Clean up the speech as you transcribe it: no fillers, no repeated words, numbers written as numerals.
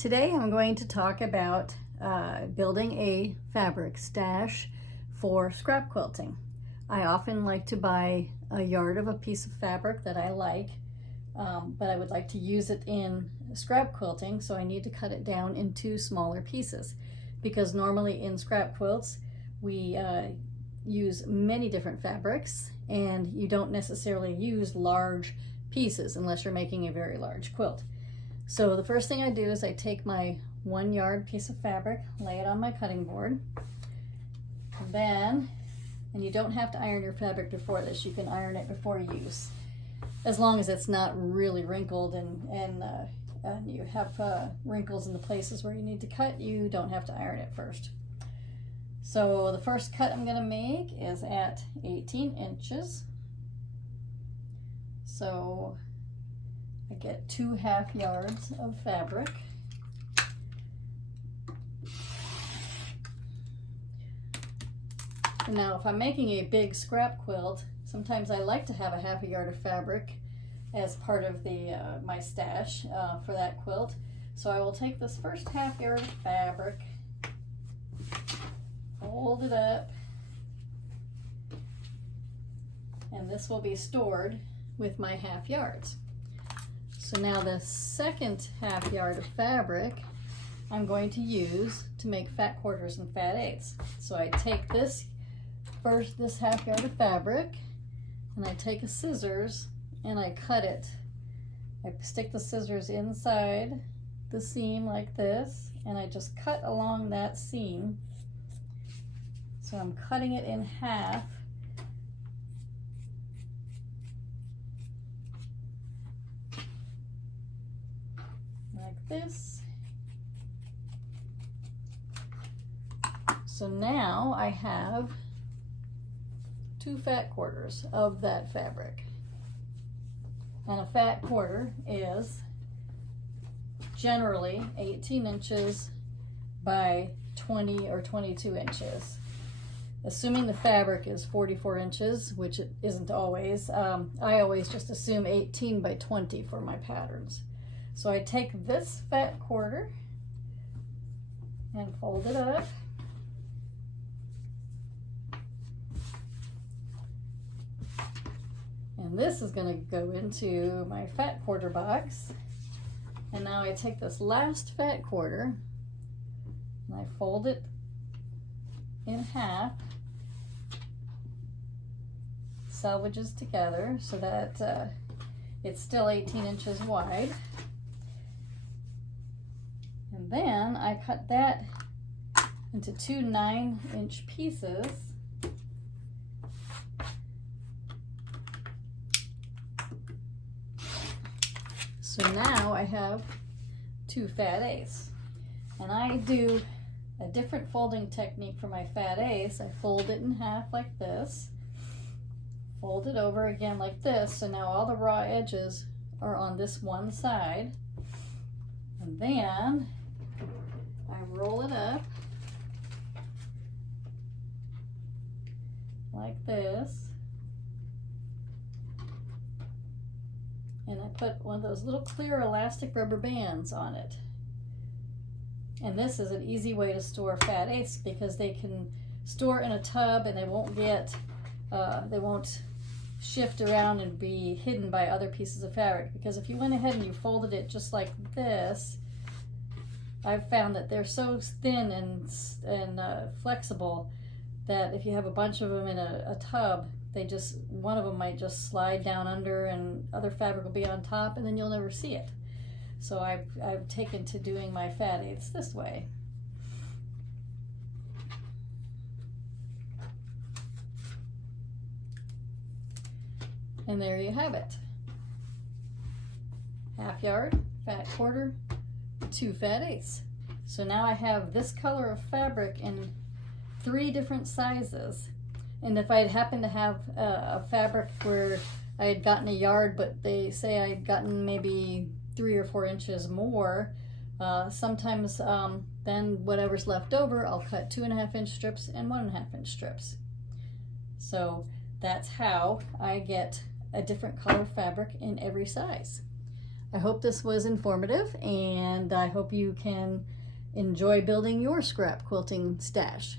Today I'm going to talk about building a fabric stash for scrap quilting. I often like to buy a yard of a piece of fabric that I like, but I would like to use it in scrap quilting, so I need to cut it down into smaller pieces, because normally in scrap quilts we use many different fabrics and you don't necessarily use large pieces unless you're making a very large quilt. So the first thing I do is I take my 1 yard piece of fabric, lay it on my cutting board. Then, and you don't have to iron your fabric before this, you can iron it before use, as long as it's not really wrinkled and you have wrinkles in the places where you need to cut, you don't have to iron it first. So the first cut I'm going to make is at 18 inches. So I get 2 half yards of fabric. Now if I'm making a big scrap quilt, sometimes I like to have a half a yard of fabric as part of the my stash for that quilt. So I will take this first half yard of fabric, fold it up, and this will be stored with my half yards. So now the second half yard of fabric I'm going to use to make fat quarters and fat eighths. So I take this half yard of fabric, and I take a scissors and I cut it. I stick the scissors inside the seam like this, and I just cut along that seam. So I'm cutting it in half. This. So now I have 2 fat quarters of that fabric. And a fat quarter is generally 18 inches by 20 or 22 inches. Assuming the fabric is 44 inches, which it isn't always, I always just assume 18 by 20 for my patterns. So I take this fat quarter and fold it up. And this is going to go into my fat quarter box. And now I take this last fat quarter and I fold it in half, salvages together so that it's still 18 inches wide. And then I cut that into 2 9-inch pieces. So now I have 2 fat eighths. And I do a different folding technique for my fat eighths. I fold it in half like this, fold it over again like this, so now all the raw edges are on this one side. And then I roll it up like this, and I put one of those little clear elastic rubber bands on it. And this is an easy way to store fat eighths, because they can store in a tub and they won't shift around and be hidden by other pieces of fabric. Because if you went ahead and you folded it just like this, I've found that they're so thin and flexible that if you have a bunch of them in a tub, one of them might just slide down under and other fabric will be on top, and then you'll never see it. So I've taken to doing my fat eighths this way. And there you have it. Half yard, fat quarter, 2 fat eighths. So now I have this color of fabric in 3 different sizes. And if I'd happened to have a fabric where I had gotten a yard, but they say I'd gotten maybe 3 or 4 inches more, sometimes then whatever's left over, I'll cut 2.5-inch strips and 1.5-inch strips. So that's how I get a different color fabric in every size. I hope this was informative, and I hope you can enjoy building your scrap quilting stash.